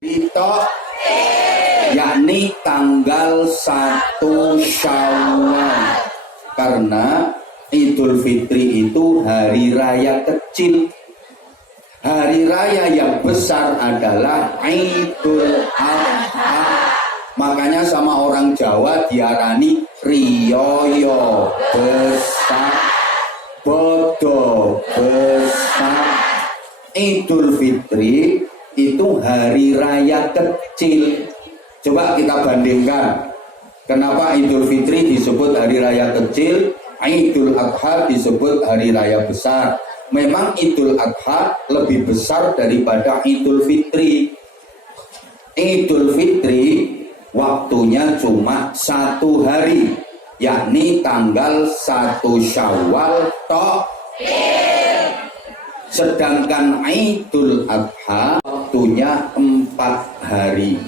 Itu yakni tanggal 1 Syawal. Karena Idul Fitri itu hari raya kecil. Hari raya yang besar adalah Idul Adha. Makanya sama orang Jawa diarani riyoyo besar, bodo besar. Idul Fitri itu hari raya kecil. Coba kita bandingkan, kenapa Idul Fitri disebut hari raya kecil, Idul Adha disebut hari raya besar. Memang Idul Adha lebih besar daripada Idul Fitri. Idul Fitri waktunya cuma 1 hari, yakni tanggal 1 Syawal tok. Sedangkan Idul Adha waktunya 4 hari.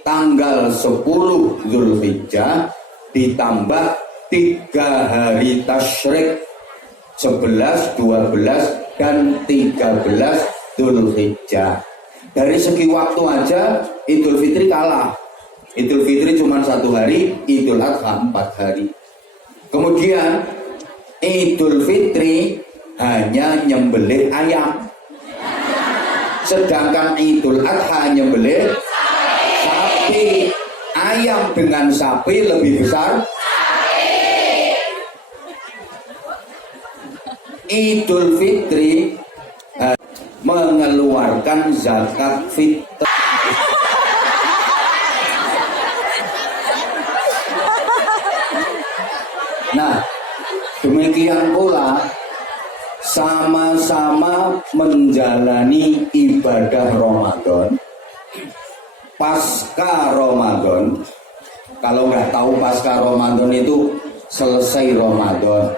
Tanggal 10 Zulhijjah ditambah 3 hari tasyrik, 11, 12, dan 13 Zulhijjah. Dari segi waktu aja Idul Fitri kalah. Idul Fitri cuma 1 hari, Idul Adha 4 hari. Kemudian Idul Fitri hanya nyembelih ayam, sedangkan Idul Adha nyembelih sapi. Ayam dengan sapi lebih besar. Idul Fitri mengeluarkan zakat fitrah. Nah, demikian pula sama-sama menjalani ibadah Ramadan. Pasca Ramadan, kalau nggak tahu pasca Ramadan itu selesai Ramadan.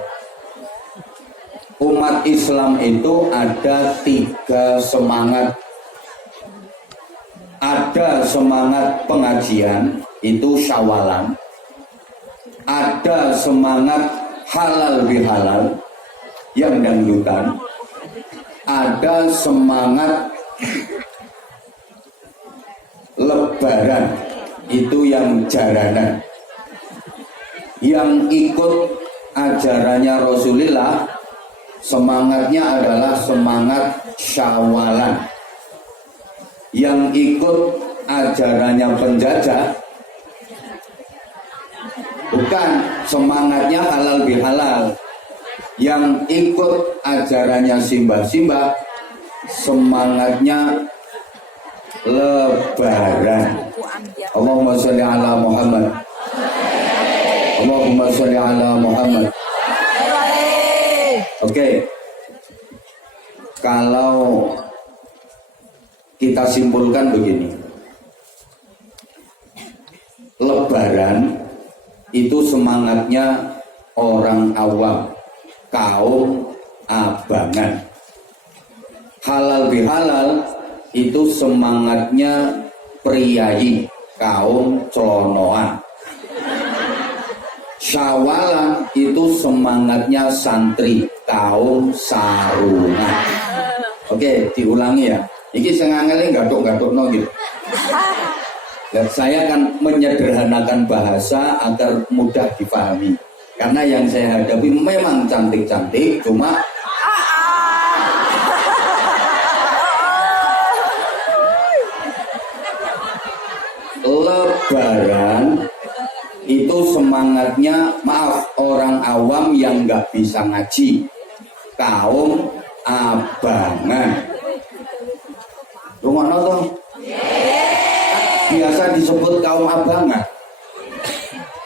Umat Islam itu ada 3 semangat. Ada semangat pengajian, itu Syawalan. Ada semangat halal bihalal, yang dangdutan. Ada semangat Lebaran, itu yang jaranan. Yang ikut ajarannya Rasulullah, semangatnya adalah semangat Syawalan. Yang ikut ajarannya penjajah, bukan, semangatnya halal bihalal. Yang ikut ajarannya simbah-simbah, semangatnya Lebaran. Allahumma sholli ala Muhammad. Allahumma sholli ala Muhammad. Oke. Kalau kita simpulkan begini, Lebaran itu semangatnya orang awam, kaum abangan. Halal bihalal itu semangatnya priayi, kaum celonoan. Syawalan itu semangatnya santri, kaum sarungan. Oke, diulangi ya. Iki sengangele gatuk-gatukno gitu. Dan saya akan menyederhanakan bahasa agar mudah dipahami. Karena yang saya hadapi memang cantik-cantik, cuma Lebaran itu semangatnya, maaf, orang awam yang nggak bisa ngaji, kaum abangan. Rumah nonton? Biasa disebut kaum abangan.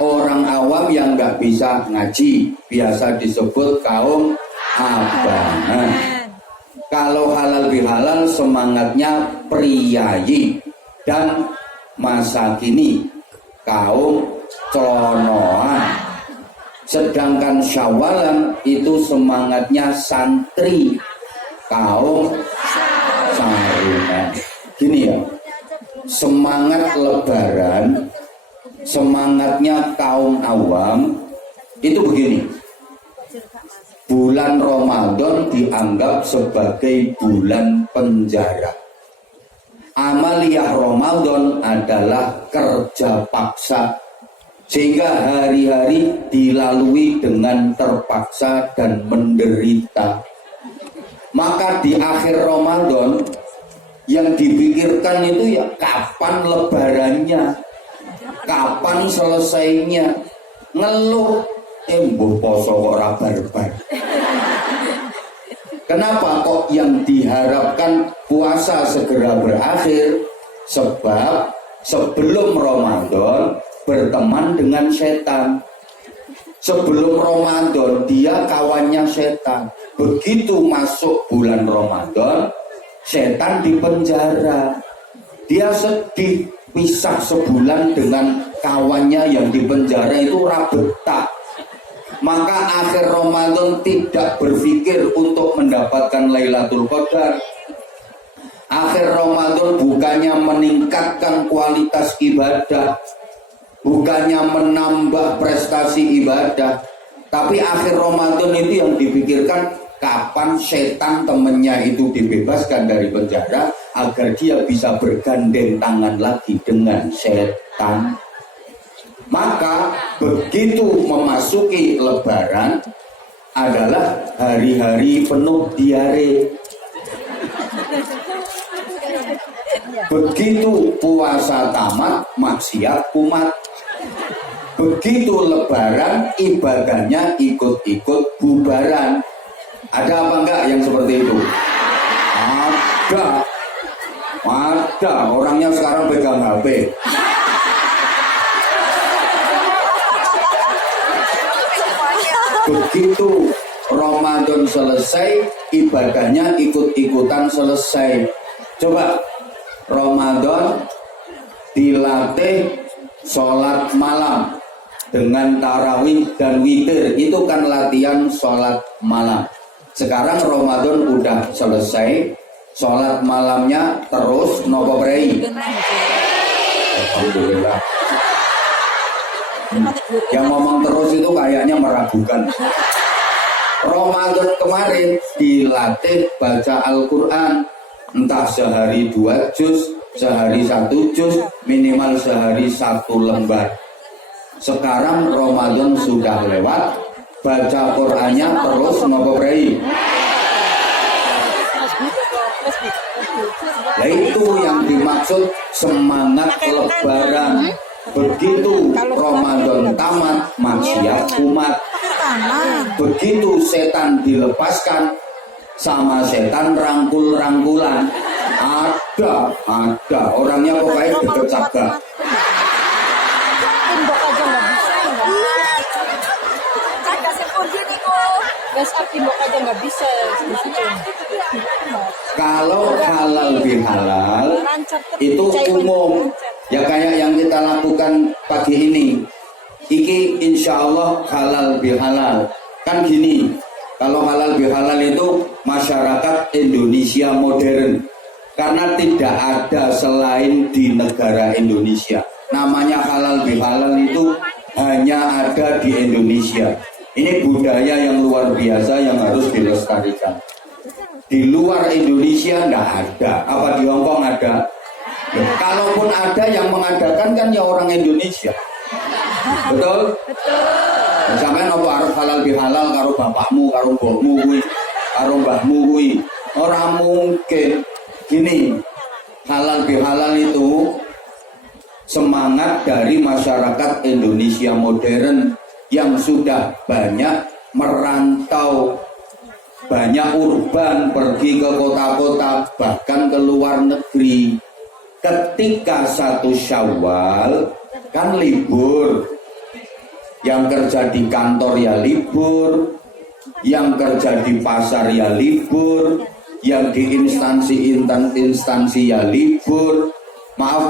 Orang awam yang nggak bisa ngaji biasa disebut kaum abangan. Kalau halal bihalal semangatnya priayi dan masa kini, kaum celonoan. Sedangkan Syawalan itu semangatnya santri, kaum sarungan. Gini ya, semangat Lebaran, semangatnya kaum awam itu begini. Bulan Ramadan dianggap sebagai bulan penjara. amaliyah Ramadan adalah kerja paksa, sehingga hari-hari dilalui dengan terpaksa dan menderita. Maka di akhir Ramadan yang dipikirkan itu ya kapan lebarannya, kapan selesainya. Ngeluh, mbuh poso kok ora barbar. Kenapa kok yang diharapkan puasa segera berakhir? Sebab sebelum Ramadan berteman dengan setan. Sebelum Ramadan dia kawannya setan. Begitu masuk bulan Ramadan, setan di penjara. Dia sedih, pisah sebulan dengan kawannya yang di penjara itu betah. Maka akhir Ramadan tidak berpikir untuk mendapatkan Lailatul Qadar. Akhir Ramadan bukannya meningkatkan kualitas ibadah, bukannya menambah prestasi ibadah, tapi akhir Ramadan itu yang dipikirkan kapan setan temennya itu dibebaskan dari penjara agar dia bisa bergandeng tangan lagi dengan setan. Maka begitu memasuki Lebaran adalah hari-hari penuh diare. Begitu puasa tamat, maksiat kumat. Begitu Lebaran, ibadahnya ikut-ikut bubaran. Ada apa enggak yang seperti itu? Ada. Orangnya sekarang pegang HP. Begitu Ramadan selesai, ibadahnya ikut-ikutan selesai. Coba Ramadan dilatih sholat malam dengan tarawih dan witir, itu kan latihan sholat malam. Sekarang Ramadan udah selesai, sholat malamnya terus nopo prei. Alhamdulillah. Yang ngomong terus itu kayaknya meragukan. Ramadan kemarin dilatih baca Al-Quran, entah sehari 2 juz, sehari 1 juz, minimal sehari 1 lembar. Sekarang Ramadan sudah lewat, baca Qurannya terus nopo prei. Nah itu yang dimaksud semangat Lebaran. Begitu Ramadan tamat, maksiat kumat. Begitu setan dilepaskan, sama setan rangkul-rangkulan. Ada orangnya pokoknya deket sabda. Kalau halal bihalal itu umum. Ya kayak yang kita lakukan pagi ini. Iki insya Allah halal bihalal. Kan gini, kalau halal bihalal itu masyarakat Indonesia modern. Karena tidak ada selain di negara Indonesia. Namanya halal bihalal itu hanya ada di Indonesia. Ini budaya yang luar biasa yang harus dilestarikan. Di luar Indonesia tidak ada. Apa di Hongkong ada? Kalaupun ada yang mengadakan kan ya orang Indonesia. Betul? Betul. Sampai nopo arep halal bihalal karo bapakmu, karo mbokmu kuwi, karo mbahmu kuwi. Ora mungkin. Gini, halal bihalal itu semangat dari masyarakat Indonesia modern yang sudah banyak merantau, banyak urban, pergi ke kota-kota, bahkan ke luar negeri. Ketika 1 Syawal kan libur, yang kerja di kantor ya libur, yang kerja di pasar ya libur, yang di instansi ya libur. Maaf,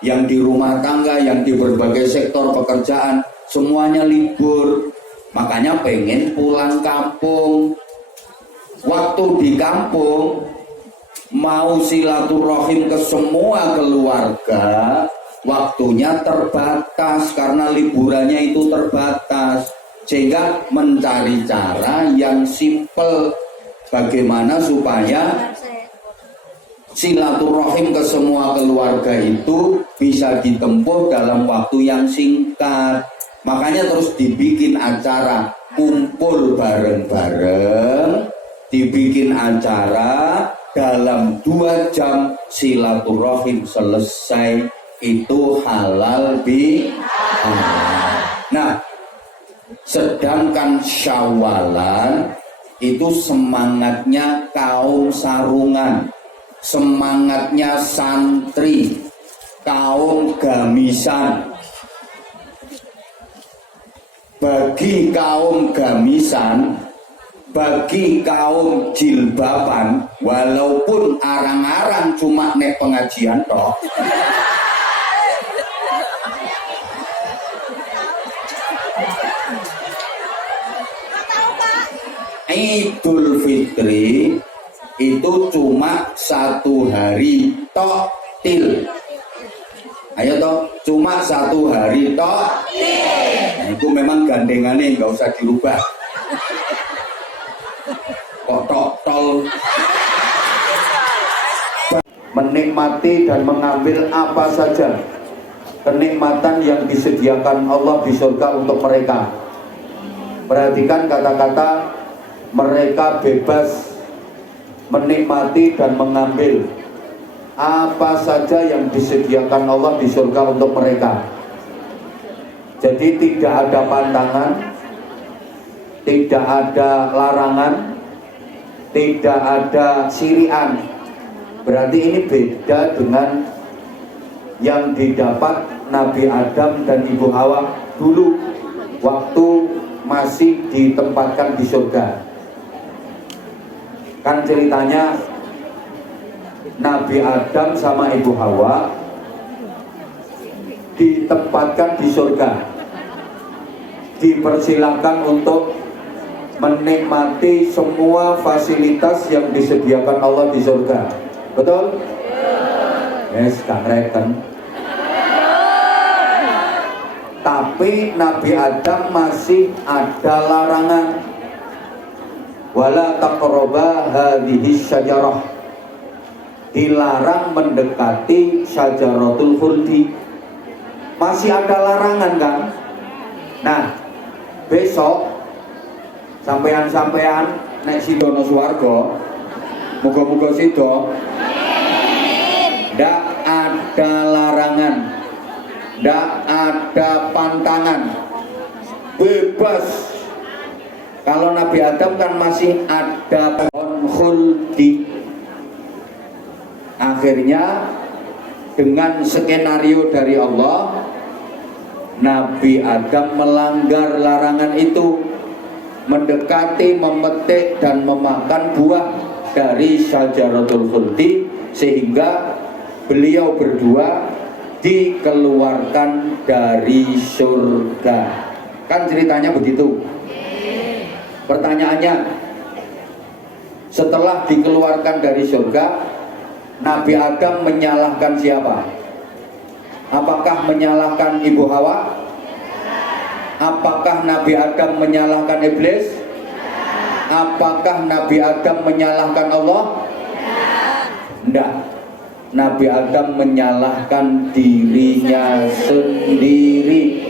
yang di rumah tangga, yang di berbagai sektor pekerjaan semuanya libur. Makanya pengen pulang kampung. Waktu di kampung mau silaturahim ke semua keluarga, waktunya terbatas karena liburannya itu terbatas. Sehingga mencari cara yang simple bagaimana supaya silaturahim ke semua keluarga itu bisa ditempuh dalam waktu yang singkat. Makanya terus dibikin acara kumpul bareng-bareng, dibikin acara dalam 2 jam silaturahim selesai, itu halal bihalal. Nah, sedangkan Syawalan itu semangatnya kaum sarungan, semangatnya santri, kaum gamisan. Bagi kaum gamisan, bagi kaum jilbaban, walaupun arang-arang cuma nek pengajian toh, Idul Fitri itu cuma 1 hari tok til. Ayo toh, cuma 1 hari tok. Nah, itu memang gandengannya nggak usah dirubah. Kok tok tol. Menikmati dan mengambil apa saja kenikmatan yang disediakan Allah di surga untuk mereka. Perhatikan kata-kata mereka bebas menikmati dan mengambil apa saja yang disediakan Allah di surga untuk mereka. Jadi tidak ada pantangan, tidak ada larangan, tidak ada sirian. Berarti ini beda dengan yang didapat Nabi Adam dan Ibu Hawa dulu waktu masih ditempatkan di surga. Kan ceritanya Nabi Adam sama Ibu Hawa ditempatkan di surga, dipersilahkan untuk menikmati semua fasilitas yang disediakan Allah di surga. Betul? Yes, gak reken. Tapi Nabi Adam masih ada larangan. Wala taqraba hadhihi syajarah. Dilarang mendekati syajaratul khuldi. Masih ada larangan kan? Nah, besok sampean-sampean nek sidono swarga, muga-muga sido. Ndak ada larangan, ndak ada pantangan, bebas. Kalau Nabi Adam kan masih ada pohon khuldi. Akhirnya dengan skenario dari Allah, Nabi Adam melanggar larangan itu, mendekati, memetik dan memakan buah dari syajaratul khuldi, sehingga beliau berdua dikeluarkan dari surga. Kan ceritanya begitu. Pertanyaannya, setelah dikeluarkan dari surga, Nabi Adam menyalahkan siapa? Apakah menyalahkan Ibu Hawa? Apakah Nabi Adam menyalahkan iblis? Apakah Nabi Adam menyalahkan Allah? Tidak. Nabi Adam menyalahkan dirinya sendiri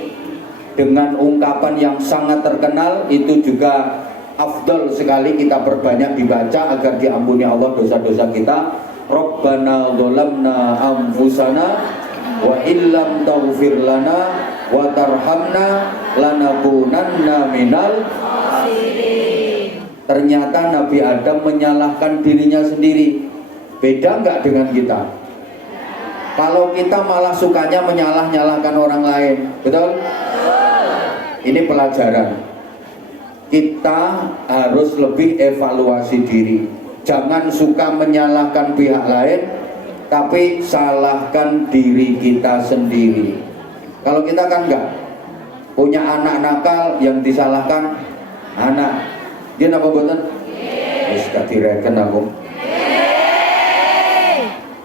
dengan ungkapan yang sangat terkenal. Itu juga afdal sekali kita perbanyak dibaca agar diampuni Allah dosa-dosa kita. Rabbana dzalamna anfusana wa illam taghfir lana wa tarhamna lanakunanna minal khasirin. Ternyata Nabi Adam menyalahkan dirinya sendiri. Beda enggak dengan kita? Kalau kita malah sukanya menyalah-nyalahkan orang lain, betul? Ini pelajaran. Kita harus lebih evaluasi diri. Jangan suka menyalahkan pihak lain, tapi salahkan diri kita sendiri. Kalau kita kan enggak punya anak nakal yang disalahkan anak, dia apa buatan? Wis gak direken aku.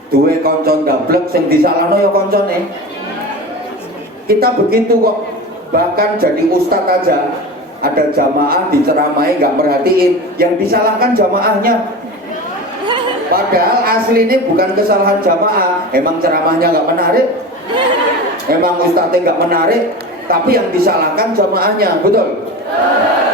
Duwe kanca ndablek sing disalahno ya kancane. Kita begitu kok. Bahkan jadi ustadz aja, ada jamaah diceramai nggak perhatiin, yang disalahkan jamaahnya. Padahal asli ini bukan kesalahan jamaah. Emang ceramahnya nggak menarik, emang ustadznya nggak menarik, tapi yang disalahkan jamaahnya, betul?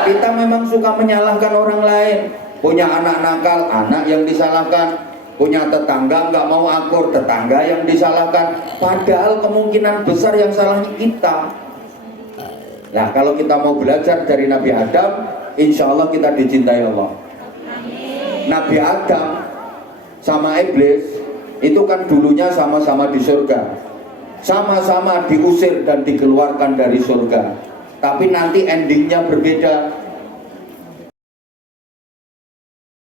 Kita memang suka menyalahkan orang lain. Punya anak nakal, anak yang disalahkan. Punya tetangga nggak mau akur, tetangga yang disalahkan. Padahal kemungkinan besar yang salah kita. Nah, kalau kita mau belajar dari Nabi Adam, insya Allah kita dicintai Allah. Nabi Adam sama iblis itu kan dulunya sama-sama di surga, sama-sama diusir dan dikeluarkan dari surga, tapi nanti endingnya berbeda.